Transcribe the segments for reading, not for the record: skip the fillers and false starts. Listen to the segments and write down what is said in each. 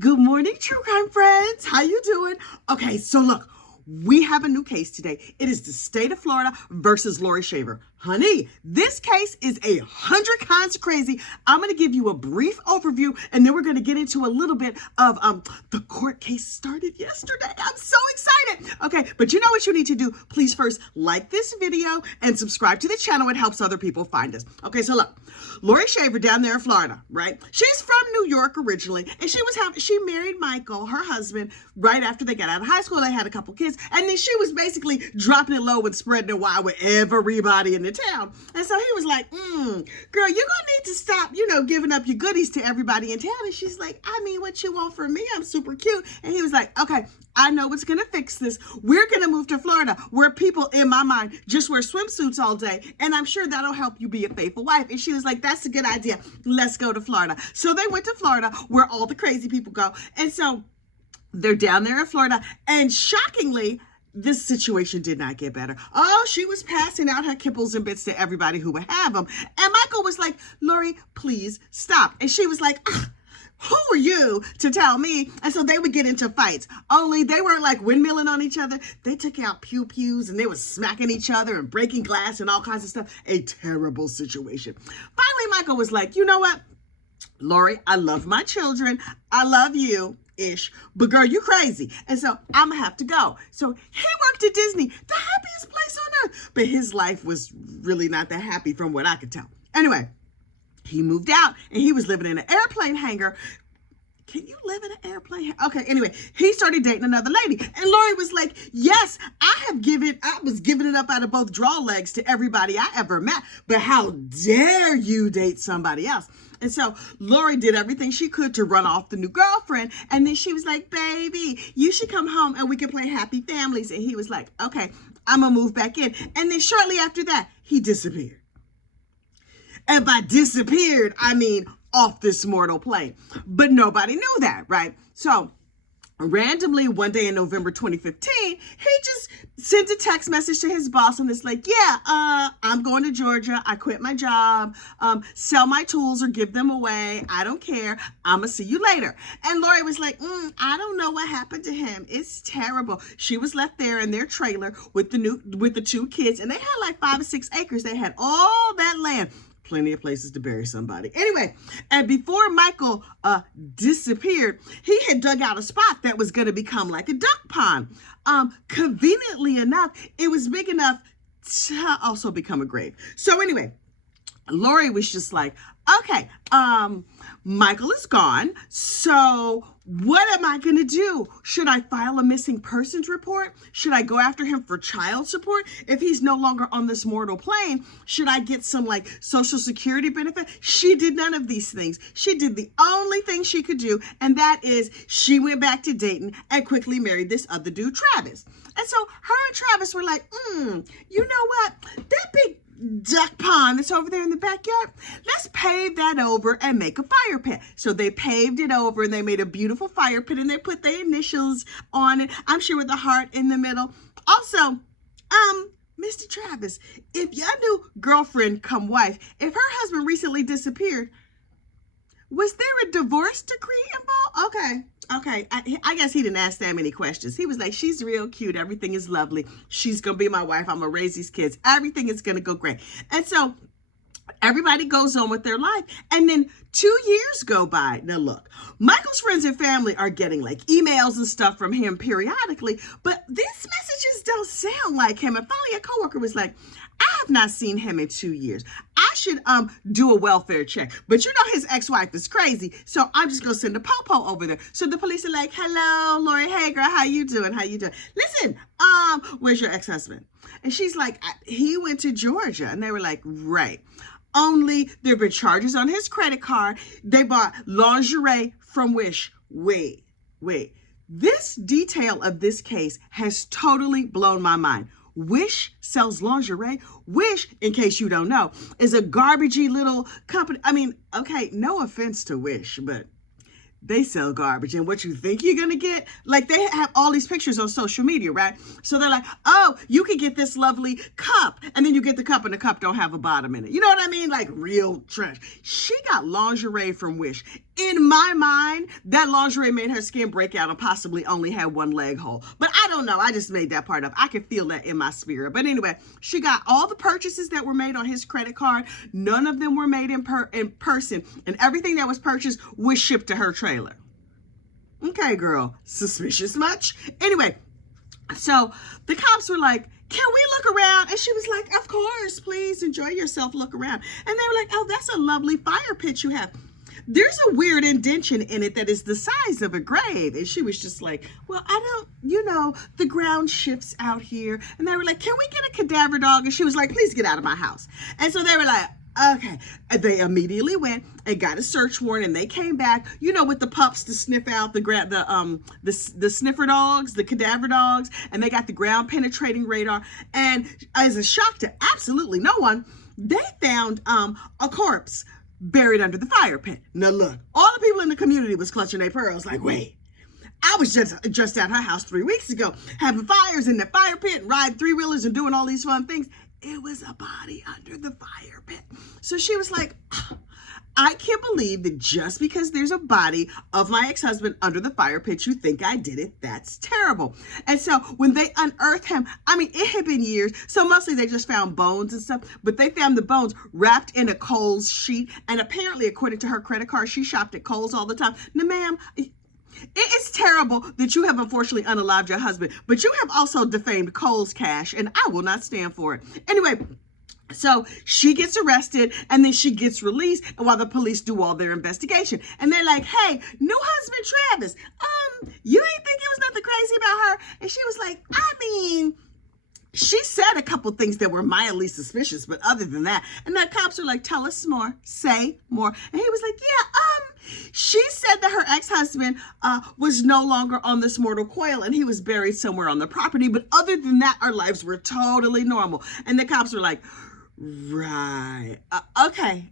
Good morning, true crime friends. How you doing? Okay, so look, we have a new case today. It is the state of Florida versus Laurie Shaver. Honey, this case is 100 kinds of crazy. I'm going to give you a brief overview, and then we're going to get into a little bit of the court case started yesterday. I'm so excited. Okay, but you know what you need to do? Please first like this video and subscribe to the channel. It helps other people find us. Okay, so look, Laurie Shaver down there in Florida, right? She's from New York originally, and she married Michael, her husband, right after they got out of high school. They had a couple kids, and then she was basically dropping it low and spreading it wide with everybody in the town. And so he was like, girl, you're gonna need to stop, giving up your goodies to everybody in town. And she's like, I mean, what you want from me? I'm super cute. And he was like, okay, I know what's gonna fix this. We're gonna move to Florida, where people, in my mind, just wear swimsuits all day, and I'm sure that'll help you be a faithful wife. And she was like, that's a good idea. Let's go to Florida. So they went to Florida, where all the crazy people go. And so they're down there in Florida, and shockingly, this situation did not get better. Oh, she was passing out her kibbles and bits to everybody who would have them. And Michael was like, Laurie, please stop. And she was like, who are you to tell me? And so they would get into fights. Only they weren't like windmilling on each other. They took out pew-pews, and they were smacking each other and breaking glass and all kinds of stuff. A terrible situation. Finally, Michael was like, you know what? Laurie, I love my children. I love you. Ish, but girl, you crazy, and so I'm gonna have to go. So he worked at Disney, the happiest place on earth, but his life was really not that happy from what I could tell. Anyway, he moved out, and he was living in an airplane hangar. Can you live in an airplane? Okay, anyway, he started dating another lady, and Laurie was like, yes, I was giving it up out of both draw legs to everybody I ever met, but how dare you date somebody else? And so Laurie did everything she could to run off the new girlfriend. And then she was like, baby, you should come home and we can play happy families. And he was like, okay, I'm going to move back in. And then shortly after that, he disappeared. And by disappeared, I mean off this mortal plane. But nobody knew that, right? So randomly, one day in November 2015, he just sent a text message to his boss, and it's like, yeah, I'm going to Georgia. I quit my job. Sell my tools or give them away. I don't care. I'm going to see you later. And Laurie was like, I don't know what happened to him. It's terrible. She was left there in their trailer with the two kids, and they had like 5 or 6 acres. They had all that land. Plenty of places to bury somebody. Anyway, and before Michael disappeared, he had dug out a spot that was going to become like a duck pond. Conveniently enough, it was big enough to also become a grave. So anyway, Laurie was just like, okay, Michael is gone. So what am I going to do? Should I file a missing persons report? Should I go after him for child support? If he's no longer on this mortal plane, should I get some like social security benefit? She did none of these things. She did the only thing she could do, and that is she went back to Dayton and quickly married this other dude, Travis. And so her and Travis were like, you know what? That big duck pond that's over there in the backyard, let's pave that over and make a fire pit. So they paved it over, and they made a beautiful fire pit, and they put their initials on it, I'm sure with a heart in the middle. Also, Mr. Travis, if your new girlfriend come wife, if her husband recently disappeared, was there a divorce decree involved? Okay. I guess he didn't ask that many questions. He was like, she's real cute. Everything is lovely. She's going to be my wife. I'm going to raise these kids. Everything is going to go great. And so everybody goes on with their life. And then 2 years go by. Now look, Michael's friends and family are getting like emails and stuff from him periodically, but these messages don't sound like him. And finally a coworker was like, I have not seen him in 2 years. I should do a welfare check. But you know his ex-wife is crazy, so I'm just gonna send a popo over there. So the police are like, hello, Laurie, hey girl, how you doing? Listen, where's your ex-husband? And she's like, he went to Georgia. And they were like, right. Only there were charges on his credit card. They bought lingerie from Wish. Wait. This detail of this case has totally blown my mind. Wish sells lingerie. Wish, in case you don't know, is a garbagey little company. I mean, okay, no offense to Wish, but they sell garbage, and what you think you're gonna get, like they have all these pictures on social media, right? So they're like, oh, you can get this lovely cup, and then you get the cup and the cup don't have a bottom in it. You know what I mean? Like real trash. She got lingerie from Wish. In my mind, that lingerie made her skin break out and possibly only had one leg hole. But I don't know. I just made that part up. I can feel that in my spirit. But anyway, she got all the purchases that were made on his credit card. None of them were made in person. And everything that was purchased was shipped to her trailer. Okay, girl. Suspicious much? Anyway, so the cops were like, can we look around? And she was like, of course, please enjoy yourself, look around. And they were like, oh, that's a lovely fire pit you have. There's a weird indention in it that is the size of a grave. And she was just like, well, I don't, the ground shifts out here. And they were like, can we get a cadaver dog? And she was like, please get out of my house. And so they were like, okay. And they immediately went and got a search warrant, and they came back, with the pups to sniff out the sniffer dogs, the cadaver dogs, and they got the ground penetrating radar. And as a shock to absolutely no one, they found a corpse buried under the fire pit. Now look, all the people in the community was clutching their pearls like, wait, I was just at her house 3 weeks ago having fires in the fire pit and riding three-wheelers and doing all these fun things. It was a body under the fire pit. So she was like, I can't believe that just because there's a body of my ex-husband under the fire pit, you think I did it. That's terrible. And so when they unearthed him, it had been years. So mostly they just found bones and stuff, but they found the bones wrapped in a Kohl's sheet. And apparently, according to her credit card, she shopped at Kohl's all the time. Now, ma'am, it is terrible that you have unfortunately unalived your husband, but you have also defamed Kohl's cash, and I will not stand for it. Anyway, so she gets arrested, and then she gets released while the police do all their investigation. And they're like, hey, new husband Travis, you ain't think it was nothing crazy about her? And she was like, she said a couple things that were mildly suspicious, but other than that, and the cops were like, tell us more, say more. And he was like, she said that her ex-husband was no longer on this mortal coil, and he was buried somewhere on the property. But other than that, our lives were totally normal. And the cops were like, right, okay.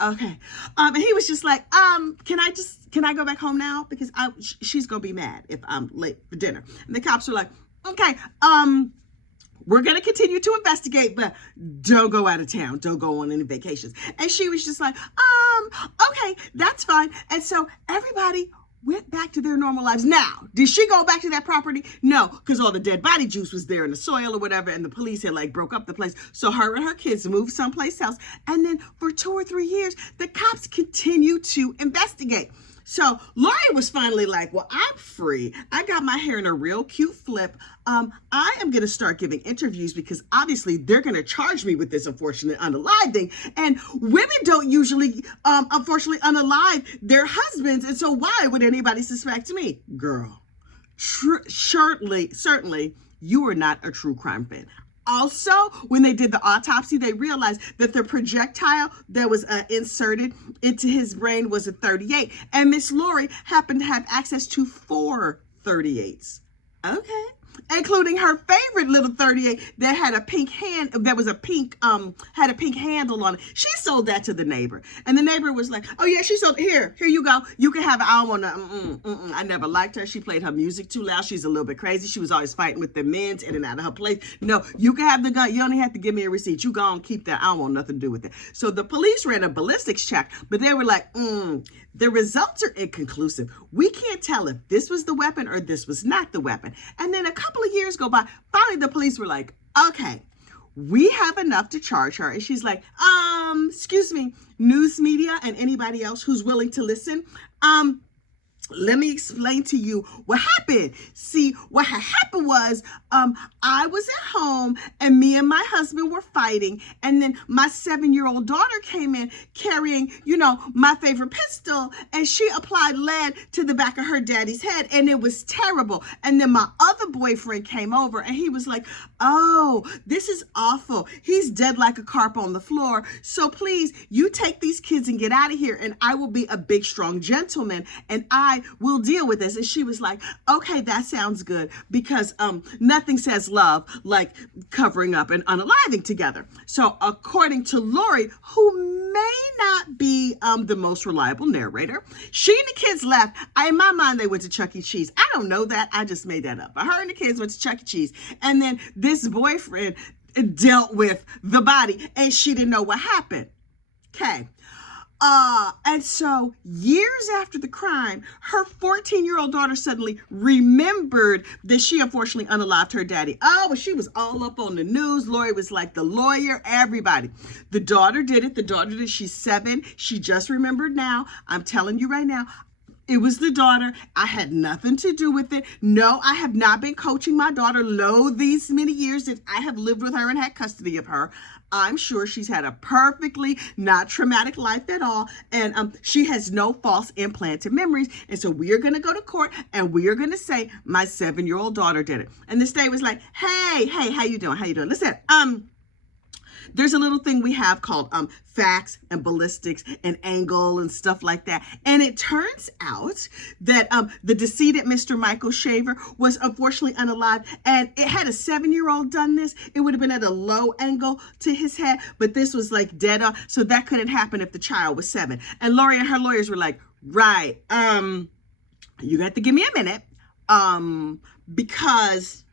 And he was just like, can I go back home now? Because she's gonna be mad if I'm late for dinner. And the cops were like, okay, we're going to continue to investigate, but don't go out of town. Don't go on any vacations. And she was just like, okay, that's fine. And so everybody went back to their normal lives. Now, did she go back to that property? No, because all the dead body juice was there in the soil or whatever, and the police had broke up the place. So her and her kids moved someplace else. And then for 2 or 3 years, the cops continued to investigate. So Laurie was finally like, well, I'm free. I got my hair in a real cute flip. I am going to start giving interviews because obviously they're going to charge me with this unfortunate unaliving. And women don't usually, unfortunately, unalive their husbands. And so why would anybody suspect me? Girl, certainly you are not a true crime fan. Also, when they did the autopsy, they realized that the projectile that was inserted into his brain was a 38. And Miss Laurie happened to have access to 4 38s. Okay. Including her favorite little 38 that had a pink had a pink handle on it. She sold that to the neighbor. And the neighbor was like, oh yeah, she sold it. Here you go. You can have it. I don't want to, I never liked her. She played her music too loud. She's a little bit crazy. She was always fighting with the men in and out of her place. No, you can have the gun. You only have to give me a receipt. You go and keep that. I don't want nothing to do with it. So the police ran a ballistics check, but they were like, the results are inconclusive. We can't tell if this was the weapon or this was not the weapon. And then a couple of years go by. Finally, the police were like, okay, we have enough to charge her. And she's like, excuse me, news media and anybody else who's willing to listen. Let me explain to you what happened. See, what had happened was I was at home and me and my husband were fighting. And then my 7-year-old daughter came in carrying, my favorite pistol. And she applied lead to the back of her daddy's head. And it was terrible. And then my other boyfriend came over and he was like, oh, this is awful. He's dead like a carp on the floor. So please, you take these kids and get out of here. And I will be a big, strong gentleman. And I we'll deal with this. And she was like, okay, that sounds good, because nothing says love like covering up and unaliving together. So according to Laurie, who may not be the most reliable narrator, she and the kids left. In my mind, they went to Chuck E. Cheese. I don't know that. I just made that up. But her and the kids went to Chuck E. Cheese. And then this boyfriend dealt with the body, and she didn't know what happened. Okay. And so years after the crime, her 14-year-old daughter suddenly remembered that she unfortunately unalived her daddy. Oh, she was all up on the news. Laurie was like the lawyer, everybody. The daughter did it. She's 7. She just remembered now. I'm telling you right now, it was the daughter. I had nothing to do with it. No, I have not been coaching my daughter these many years that I have lived with her and had custody of her. I'm sure she's had a perfectly not traumatic life at all. And she has no false implanted memories. And so we are going to go to court and we are going to say my 7-year-old daughter did it. And the state was like, hey, how you doing? Listen, there's a little thing we have called facts and ballistics and angle and stuff like that. And it turns out that the decedent Mr. Michael Shaver was unfortunately unalived. And it had a 7-year-old done this, it would have been at a low angle to his head. But this was like dead on. So that couldn't happen if the child was 7. And Laurie and her lawyers were like, right, you have to give me a minute, because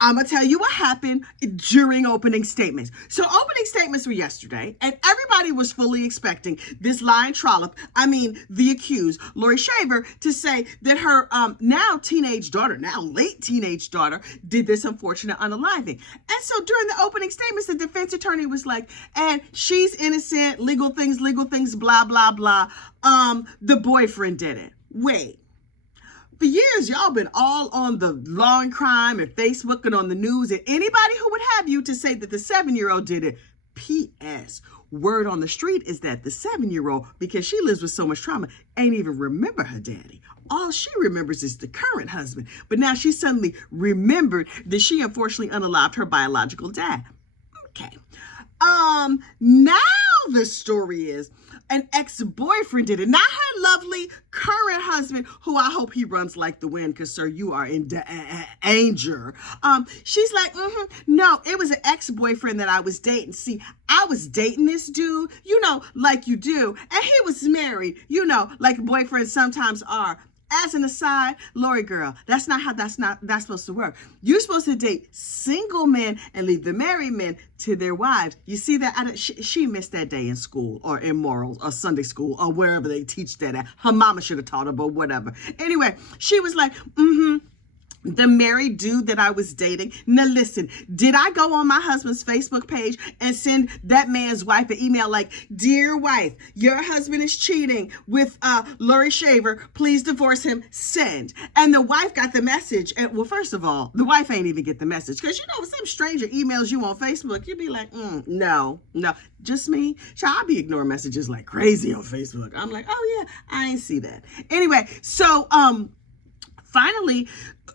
I'm going to tell you what happened during opening statements. So opening statements were yesterday, and everybody was fully expecting this lying trollop, the accused, Laurie Shaver, to say that her now late teenage daughter, did this unfortunate unaliving. And so during the opening statements, the defense attorney was like, and she's innocent, legal things, blah, blah, blah. The boyfriend did it. Wait. For years, y'all been all on the law and crime and Facebook and on the news, and anybody who would have you to say that the 7-year-old did it. P.S. Word on the street is that the 7-year-old, because she lives with so much trauma, ain't even remember her daddy. All she remembers is the current husband. But now she suddenly remembered that she unfortunately unalived her biological dad. Okay. Now the story is an ex-boyfriend did it, not her lovely current husband, who I hope he runs like the wind, because sir, you are in danger. She's like, no, it was an ex-boyfriend that I was dating. See, I was dating this dude, like you do, and he was married, like boyfriends sometimes are. As an aside, Laurie girl, that's not how that's supposed to work. You're supposed to date single men and leave the married men to their wives. You see that? She missed that day in school or in morals or Sunday school or wherever they teach that at. Her mama should have taught her, but whatever. Anyway, she was like, the married dude that I was dating. Now listen, did I go on my husband's Facebook page and send that man's wife an email like, dear wife, your husband is cheating with Laurie Shaver, please divorce him, send. And the wife got the message. And well, first of all, the wife ain't even get the message, because if some stranger emails you on Facebook, you'd be like, no, just me. I'll be ignoring messages like crazy on Facebook. I'm like, oh yeah, I ain't see that. Anyway, so finally,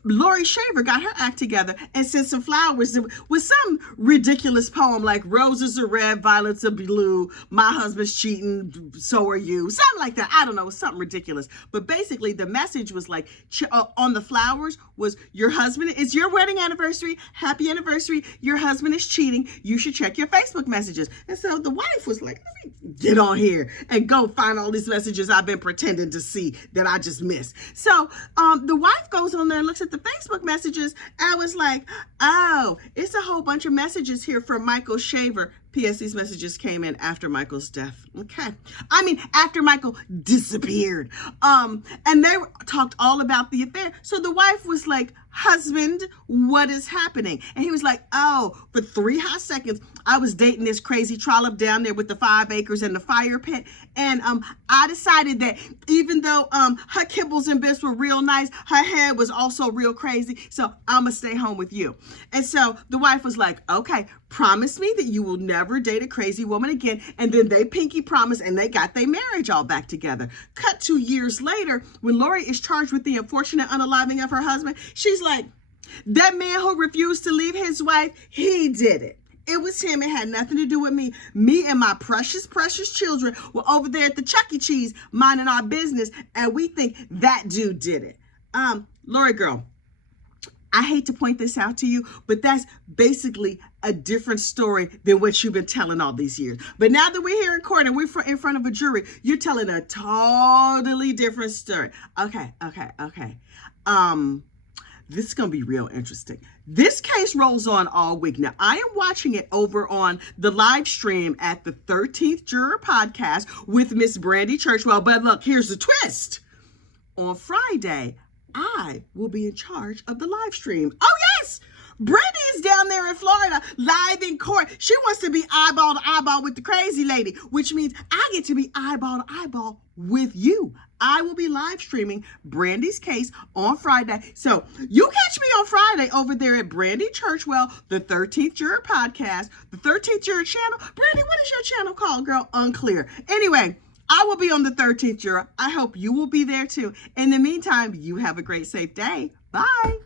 Laurie Shaver got her act together and sent some flowers with some ridiculous poem like roses are red, violets are blue, my husband's cheating, so are you. Something like that. I don't know. Something ridiculous. But basically the message was like, on the flowers was, your husband, it's your wedding anniversary, happy anniversary, your husband is cheating, you should check your Facebook messages. And so the wife was like, let me get on here and go find all these messages I've been pretending to see that I just missed. So the wife goes on there and looks at the Facebook messages. I was like, oh, it's a whole bunch of messages here from Michael Shaver. P.S. These messages came in after Michael's death. Okay. After Michael disappeared. And they talked all about the affair. So the wife was like, husband, what is happening? And he was like, oh, for 3 hot seconds, I was dating this crazy trollop down there with the 5 acres and the fire pit. And I decided that even though her kibbles and bits were real nice, her head was also real crazy. So I'm going to stay home with you. And so the wife was like, okay, promise me that you will never date a crazy woman again. And then they pinky promised, and they got their marriage all back together. Cut 2 years later, when Laurie is charged with the unfortunate unaliving of her husband, she's like, that man who refused to leave his wife, he did it. It was him. It had nothing to do with me. Me and my precious, precious children were over there at the Chuck E. Cheese minding our business, and we think that dude did it. Laurie girl, I hate to point this out to you, but that's basically a different story than what you've been telling all these years. But now that we're here in court and we're in front of a jury, you're telling a totally different story. Okay. This is going to be real interesting. This case rolls on all week. Now, I am watching it over on the live stream at the 13th Juror Podcast with Miss Brandy Churchwell. But look, here's the twist. On Friday, I will be in charge of the live stream. Oh, yes! Brandy is down there in Florida, live in court. She wants to be eyeball to eyeball with the crazy lady, which means I get to be eyeball to eyeball with you. I will be live streaming Brandy's case on Friday. So you catch me on Friday over there at Brandy Churchwell, the 13th Juror Podcast, the 13th Juror channel. Brandy, what is your channel called, girl? Unclear. Anyway, I will be on the 13th Juror. I hope you will be there too. In the meantime, you have a great, safe day. Bye.